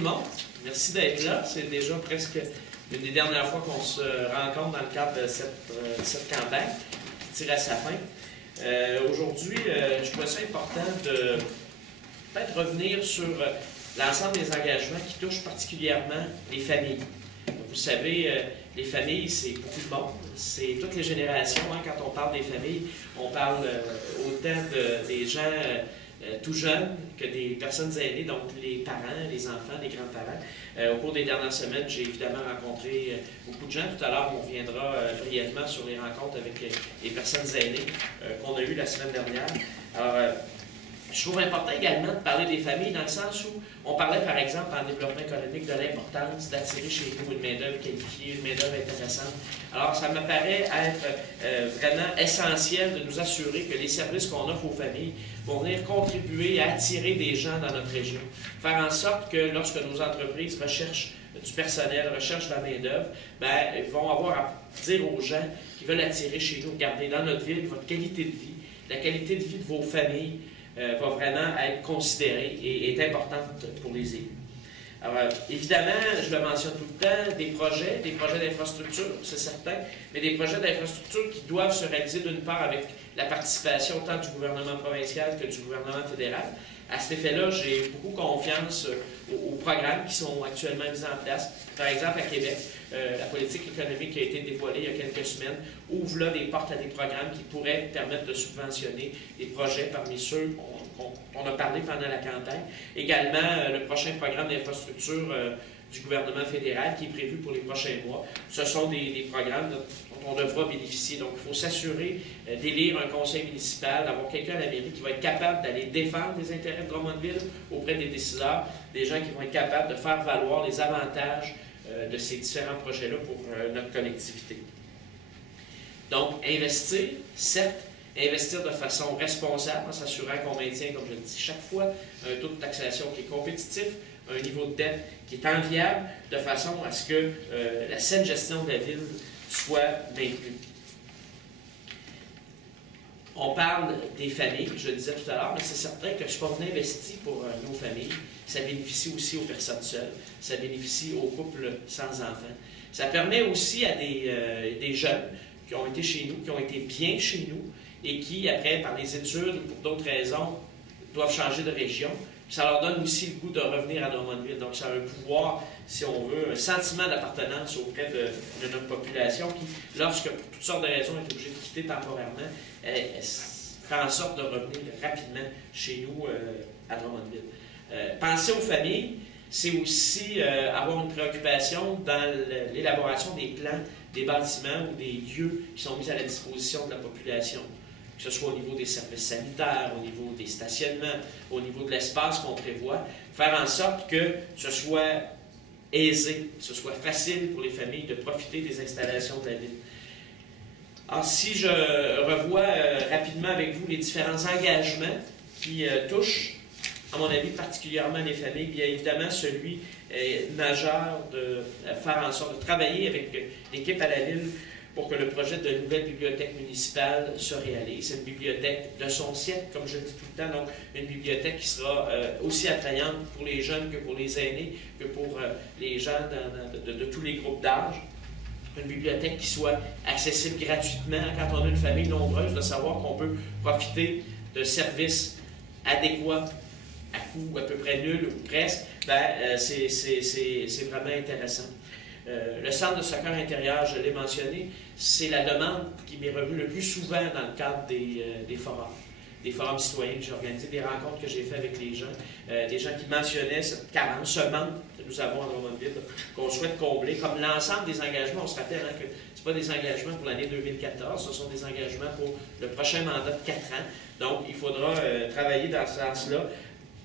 le monde. Merci d'être là. C'est déjà presque une des dernières fois qu'on se rencontre dans le cadre de cette campagne qui tire à sa fin. Aujourd'hui, je trouve ça important de peut-être revenir sur l'ensemble des engagements qui touchent particulièrement les familles. Vous savez, les familles, c'est beaucoup de monde, c'est toutes les générations. Hein. Quand on parle des familles, on parle autant des gens tout jeunes que des personnes aînées, donc les parents, les enfants, les grands-parents. Au cours des dernières semaines, j'ai évidemment rencontré beaucoup de gens. Tout à l'heure, on reviendra brièvement sur les rencontres avec les personnes aînées qu'on a eues la semaine dernière. Alors, je trouve important également de parler des familles dans le sens où on parlait par exemple en développement économique de l'importance d'attirer chez nous une main-d'œuvre qualifiée, une main-d'œuvre intéressante. Alors ça me paraît être vraiment essentiel de nous assurer que les services qu'on offre aux familles vont venir contribuer à attirer des gens dans notre région. Faire en sorte que lorsque nos entreprises recherchent du personnel, recherchent de la main-d'œuvre, ils vont avoir à dire aux gens qui veulent attirer chez nous, regardez, dans notre ville, votre qualité de vie, la qualité de vie de vos familles, va vraiment être considérée et est importante pour les élus. Alors, évidemment, je le mentionne tout le temps, des projets d'infrastructure, c'est certain, mais des projets d'infrastructure qui doivent se réaliser d'une part avec la participation tant du gouvernement provincial que du gouvernement fédéral. À cet effet-là, j'ai beaucoup confiance aux programmes qui sont actuellement mis en place. Par exemple, à Québec, la politique économique qui a été dévoilée il y a quelques semaines ouvre là des portes à des programmes qui pourraient permettre de subventionner des projets parmi ceux qu'on a parlé pendant la campagne. Également, le prochain programme d'infrastructure du gouvernement fédéral qui est prévu pour les prochains mois. Ce sont des programmes dont on devra bénéficier. Donc, il faut s'assurer d'élire un conseil municipal, d'avoir quelqu'un à la mairie qui va être capable d'aller défendre les intérêts de Drummondville auprès des décideurs, des gens qui vont être capables de faire valoir les avantages de ces différents projets-là pour notre collectivité. Donc, investir, certes, investir de façon responsable en s'assurant qu'on maintient, comme je le dis chaque fois, un taux de taxation qui est compétitif, un niveau de dette qui est enviable, de façon à ce que la saine gestion de la ville soit maintenue. On parle des familles, je le disais tout à l'heure, mais c'est certain que ce qu'on investit pour nos familles, ça bénéficie aussi aux personnes seules, ça bénéficie aux couples sans enfants. Ça permet aussi à des jeunes qui ont été chez nous, qui ont été bien chez nous, et qui, après, par les études ou pour d'autres raisons, doivent changer de région. Ça leur donne aussi le goût de revenir à Drummondville. Donc, ça a un pouvoir, si on veut, un sentiment d'appartenance auprès de notre population qui, lorsque, pour toutes sortes de raisons, est obligée de quitter temporairement, fait en sorte de revenir rapidement chez nous à Drummondville. Penser aux familles, c'est aussi avoir une préoccupation dans l'élaboration des plans, des bâtiments ou des lieux qui sont mis à la disposition de la population. Que ce soit au niveau des services sanitaires, au niveau des stationnements, au niveau de l'espace qu'on prévoit, faire en sorte que ce soit aisé, que ce soit facile pour les familles de profiter des installations de la ville. Alors, si je revois rapidement avec vous les différents engagements qui touchent, à mon avis, particulièrement les familles, bien évidemment, celui majeur de faire en sorte de travailler avec l'équipe à la ville pour que le projet de nouvelle bibliothèque municipale se réalise. C'est une bibliothèque de son siècle, comme je le dis tout le temps, donc une bibliothèque qui sera aussi attrayante pour les jeunes que pour les aînés, que pour les gens de tous les groupes d'âge. Une bibliothèque qui soit accessible gratuitement quand on a une famille nombreuse, de savoir qu'on peut profiter de services adéquats à coût à peu près nul ou presque, c'est vraiment intéressant. Le centre de soccer intérieur, je l'ai mentionné, c'est la demande qui m'est revenue le plus souvent dans le cadre des forums citoyens que j'ai organisés, des rencontres que j'ai faites avec les gens, des gens qui mentionnaient cette carence, ce manque que nous avons à Drummondville, qu'on souhaite combler, comme l'ensemble des engagements. On se rappelle que ce pas des engagements pour l'année 2014, ce sont des engagements pour le prochain mandat de 4 ans. Donc, il faudra travailler dans ce sens-là.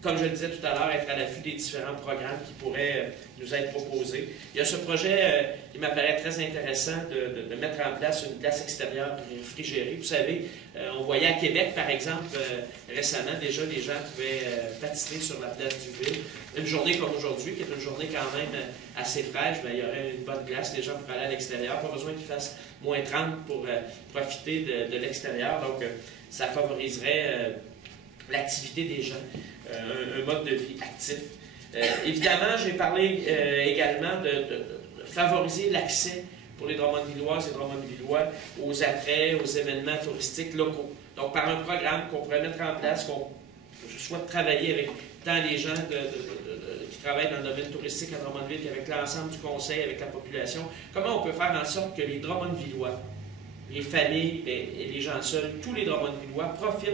Comme je le disais tout à l'heure, être à l'affût des différents programmes qui pourraient nous être proposés. Il y a ce projet qui m'apparaît très intéressant de mettre en place une place extérieure réfrigérée. Vous savez, on voyait à Québec, par exemple, récemment, déjà, les gens pouvaient patiner sur la place du Ville. Une journée comme aujourd'hui, qui est une journée quand même assez fraîche, il y aurait une bonne glace, les gens pourraient aller à l'extérieur. Pas besoin qu'il fasse moins 30 pour profiter de l'extérieur. Donc, ça favoriserait l'activité des gens. Un mode de vie actif. Évidemment, j'ai parlé également de favoriser l'accès pour les Drummondvilloises et Drummondvillois aux attraits, aux événements touristiques locaux. Donc, par un programme qu'on pourrait mettre en place, je souhaite travailler avec tant les gens qui travaillent dans le domaine touristique à Drummondville qu'avec l'ensemble du conseil, avec la population. Comment on peut faire en sorte que les Drummondvillois, les familles et les gens seuls, tous les Drummondvillois profitent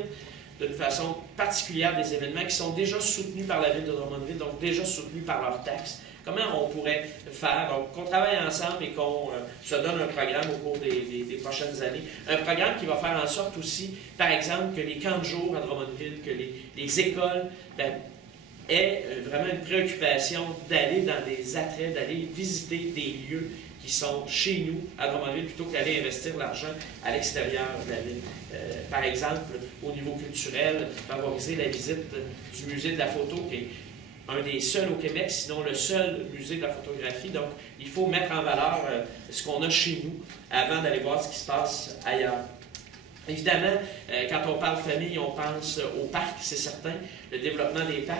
d'une façon particulière des événements qui sont déjà soutenus par la ville de Drummondville, donc déjà soutenus par leurs taxes. Comment on pourrait faire? Donc, qu'on travaille ensemble et qu'on se donne un programme au cours des prochaines années. Un programme qui va faire en sorte aussi, par exemple, que les camps de jour à Drummondville, que les écoles aient vraiment une préoccupation d'aller dans des attraits, d'aller visiter des lieux qui sont chez nous, à Drummondville, plutôt que d'aller investir l'argent à l'extérieur de la ville. Par exemple, au niveau culturel, favoriser la visite du musée de la photo, qui est un des seuls au Québec, sinon le seul musée de la photographie. Donc, il faut mettre en valeur ce qu'on a chez nous avant d'aller voir ce qui se passe ailleurs. Évidemment, quand on parle famille, on pense au parc, c'est certain, le développement des parcs.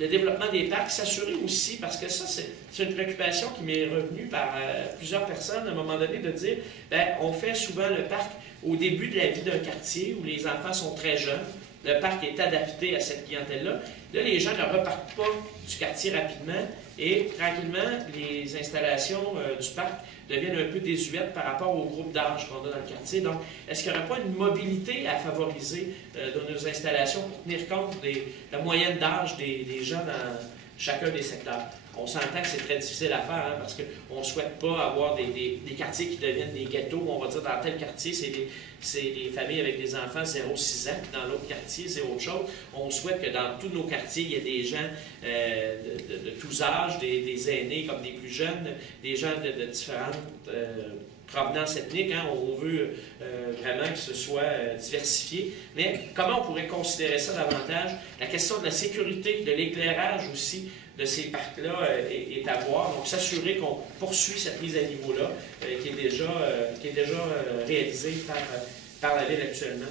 Le développement des parcs, s'assurer aussi, parce que ça, c'est une préoccupation qui m'est revenue par plusieurs personnes à un moment donné, de dire, on fait souvent le parc au début de la vie d'un quartier où les enfants sont très jeunes. Le parc est adapté à cette clientèle-là. Là, les gens ne repartent pas du quartier rapidement et tranquillement, les installations du parc deviennent un peu désuètes par rapport au groupe d'âge qu'on a dans le quartier. Donc, est-ce qu'il n'y aurait pas une mobilité à favoriser dans nos installations pour tenir compte de la moyenne d'âge des gens dans chacun des secteurs? On s'entend que c'est très difficile à faire, parce qu'on ne souhaite pas avoir des quartiers qui deviennent des ghettos. On va dire dans tel quartier, c'est des familles avec des enfants 0-6 ans, puis dans l'autre quartier, c'est autre chose. On souhaite que dans tous nos quartiers, il y ait des gens de tous âges, des aînés comme des plus jeunes, des gens de différentes provenance ethnique. On veut vraiment que ce soit diversifié. Mais comment on pourrait considérer ça davantage? La question de la sécurité, de l'éclairage aussi, de ces parcs-là est à voir. Donc, s'assurer qu'on poursuit cette mise à niveau-là qui est déjà réalisée par la Ville actuellement.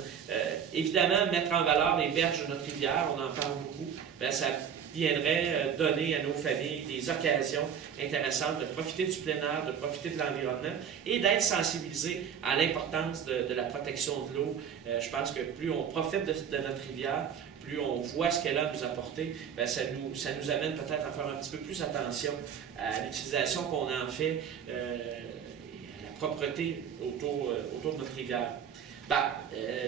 Évidemment, mettre en valeur les berges de notre rivière, on en parle beaucoup, ça viendrait donner à nos familles des occasions intéressantes de profiter du plein air, de profiter de l'environnement et d'être sensibilisés à l'importance de la protection de l'eau. Je pense que plus on profite de notre rivière, plus on voit ce qu'elle a à nous apporter, ça nous amène peut-être à faire un petit peu plus attention à l'utilisation qu'on en fait, à la propreté autour de notre rivière.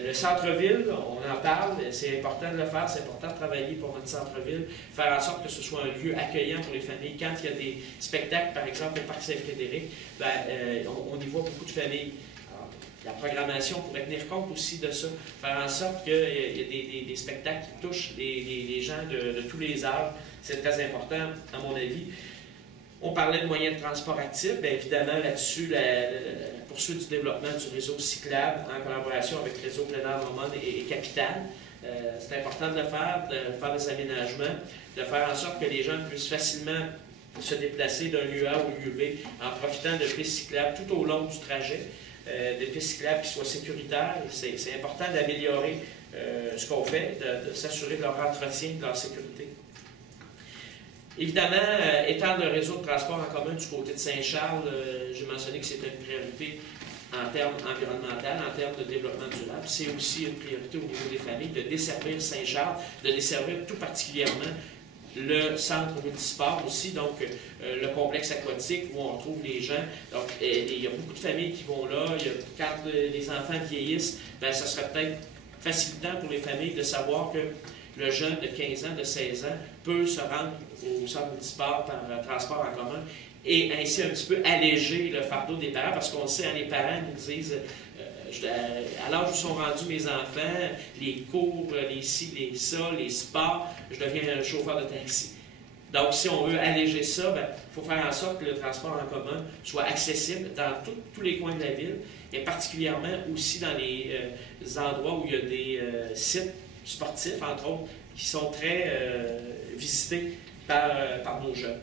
Le centre-ville, on en parle, c'est important de le faire, c'est important de travailler pour notre centre-ville, faire en sorte que ce soit un lieu accueillant pour les familles. Quand il y a des spectacles, par exemple au Parc Saint-Frédéric, on y voit beaucoup de familles. La programmation pourrait tenir compte aussi de ça, faire en sorte qu'il y ait des spectacles qui touchent les gens de tous les âges. C'est très important, à mon avis. On parlait de moyens de transport actifs. Bien évidemment, là-dessus, la poursuite du développement du réseau cyclable en collaboration avec le réseau plein air Drummond est capitale. C'est important de le faire, de faire des aménagements, de faire en sorte que les gens puissent facilement se déplacer d'un lieu A au lieu B en profitant de pistes cyclables tout au long du trajet. Des pistes cyclables qui soient sécuritaires. C'est important d'améliorer ce qu'on fait, de s'assurer de leur entretien, de leur sécurité. Évidemment, étendre le réseau de transport en commun du côté de Saint-Charles, j'ai mentionné que c'était une priorité en termes environnementaux, en termes de développement durable. C'est aussi une priorité au niveau des familles de desservir Saint-Charles, de desservir tout particulièrement le centre multisport aussi, donc le complexe aquatique où on retrouve les gens. Donc, il y a beaucoup de familles qui vont là. Quand les enfants vieillissent, ça serait peut-être facilitant pour les familles de savoir que le jeune de 15 ans, de 16 ans, peut se rendre au centre multisport par transport en commun et ainsi un petit peu alléger le fardeau des parents, parce qu'on le sait, les parents nous disent à l'âge où sont rendus mes enfants, les cours, les ci, les ça, les sports, je deviens un chauffeur de taxi. Donc, si on veut alléger ça, il faut faire en sorte que le transport en commun soit accessible dans tous les coins de la ville, et particulièrement aussi dans les endroits où il y a des sites sportifs, entre autres, qui sont très visités par nos jeunes.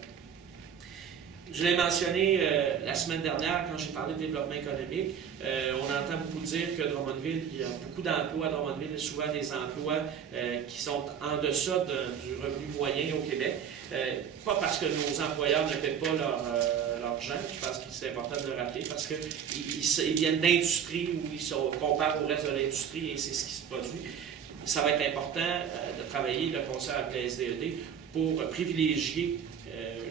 Je l'ai mentionné la semaine dernière quand j'ai parlé de développement économique. On entend beaucoup dire que Drummondville, il y a beaucoup d'emplois à Drummondville, et souvent des emplois qui sont en deçà du revenu moyen au Québec. Pas parce que nos employeurs ne paient pas leurs gens, je pense que c'est important de le rappeler, parce qu'ils viennent d'industries où ils sont comparés au reste de l'industrie et c'est ce qui se produit. Ça va être important de travailler de concert avec la SDED pour privilégier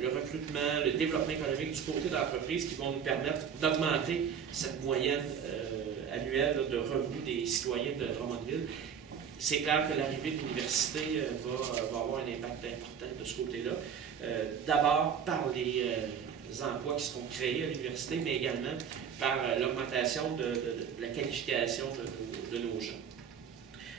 le recrutement, le développement économique du côté d'entreprises qui vont nous permettre d'augmenter cette moyenne annuelle de revenus des citoyens de Drummondville. C'est clair que l'arrivée de l'université va avoir un impact important de ce côté-là. D'abord par les emplois qui seront créés à l'université, mais également par l'augmentation de la qualification de nos gens.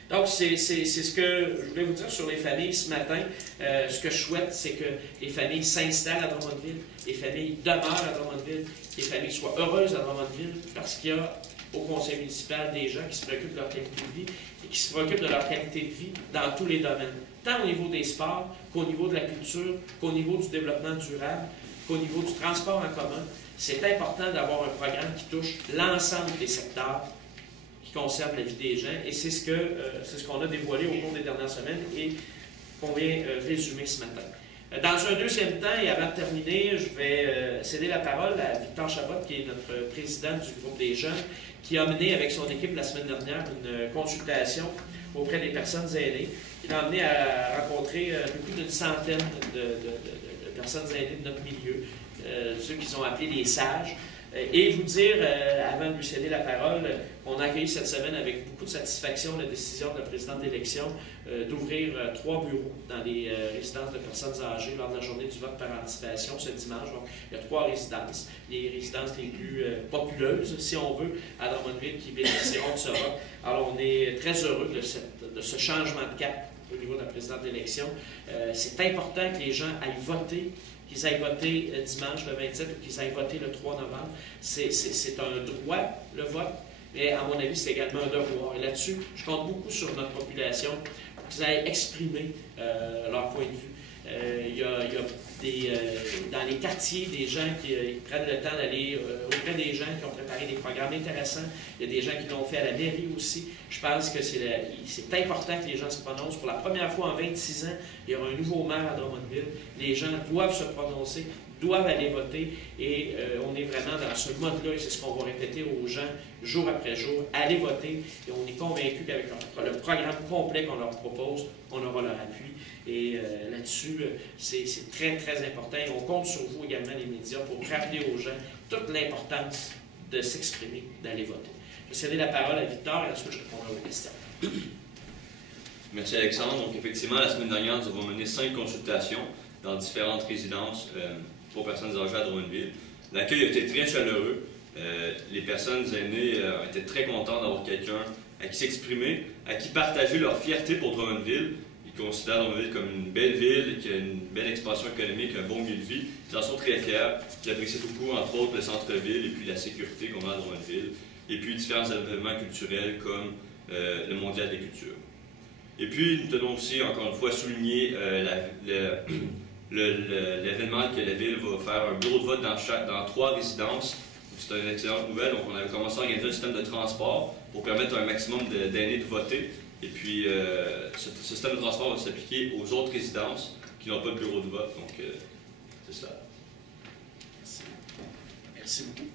Donc, c'est ce que je voulais vous dire sur les familles ce matin. Ce que je souhaite, c'est que les familles s'installent à Drummondville, les familles demeurent à Drummondville, les familles soient heureuses à Drummondville, parce qu'il y a au conseil municipal des gens qui se préoccupent de leur qualité de vie et qui se préoccupent de leur qualité de vie dans tous les domaines, tant au niveau des sports qu'au niveau de la culture, qu'au niveau du développement durable, qu'au niveau du transport en commun. C'est important d'avoir un programme qui touche l'ensemble des secteurs qui concerne la vie des gens, et c'est ce qu'on a dévoilé au cours des dernières semaines et qu'on vient résumer ce matin. Dans un deuxième temps, et avant de terminer, je vais céder la parole à Victor Chabot, qui est notre président du groupe des jeunes, qui a mené avec son équipe la semaine dernière une consultation auprès des personnes aînées. Il a amené à rencontrer un peu plus d'une centaine de personnes aînées de notre milieu, ceux qu'ils ont appelés les sages. Et vous dire, avant de lui céder la parole, qu'on a accueilli cette semaine avec beaucoup de satisfaction la décision de la présidente d'élection d'ouvrir 3 bureaux dans les résidences de personnes âgées lors de la journée du vote par anticipation ce dimanche. Donc, il y a 3 résidences, les résidences les plus populeuses, si on veut, à Drummondville qui bénéficieront de ce vote. Alors, on est très heureux de ce changement de cap au niveau de la présidente d'élection. C'est important que les gens aillent voter, qu'ils aillent voter dimanche le 27 ou qu'ils aillent voter le 3 novembre. C'est un droit, le vote, mais à mon avis, c'est également un devoir. Et là-dessus, je compte beaucoup sur notre population pour qu'ils aillent exprimer leur point de vue. Il y a dans les quartiers des gens qui prennent le temps d'aller auprès des gens qui ont préparé des programmes intéressants. Il y a des gens qui l'ont fait à la mairie aussi. Je pense que c'est important que les gens se prononcent. Pour la première fois en 26 ans, il y aura un nouveau maire à Drummondville. Les gens doivent se prononcer, doivent aller voter et on est vraiment dans ce mode-là et c'est ce qu'on va répéter aux gens jour après jour. Allez voter et on est convaincu qu'avec le programme complet qu'on leur propose, on aura leur appui. Et là-dessus, c'est très, très important. Et on compte sur vous également, les médias, pour rappeler aux gens toute l'importance de s'exprimer, d'aller voter. Je vais céder la parole à Victor et ensuite je répondrai aux questions. Merci Alexandre. Donc effectivement, la semaine dernière, nous avons mené 5 consultations dans différentes résidences pour personnes âgées à Drummondville. L'accueil a été très chaleureux. Les personnes aînées étaient très contentes d'avoir quelqu'un à qui s'exprimer, à qui partager leur fierté pour Drummondville. Ils considèrent Drummondville comme une belle ville, qui a une belle expansion économique, un bon milieu de vie. Ils en sont très fiers. Ils apprécient beaucoup, entre autres, le centre-ville et puis la sécurité qu'on a à Drummondville. Et puis différents événements culturels comme le Mondial des cultures. Et puis, nous tenons aussi, encore une fois, souligner l'événement que la ville va faire un bureau de vote dans 3 résidences. C'est une excellente nouvelle. Donc, on avait commencé à organiser un système de transport pour permettre à un maximum d'aînés de voter. Et puis, ce système de transport va s'appliquer aux autres résidences qui n'ont pas de bureau de vote. Donc, c'est ça. Merci. Merci beaucoup.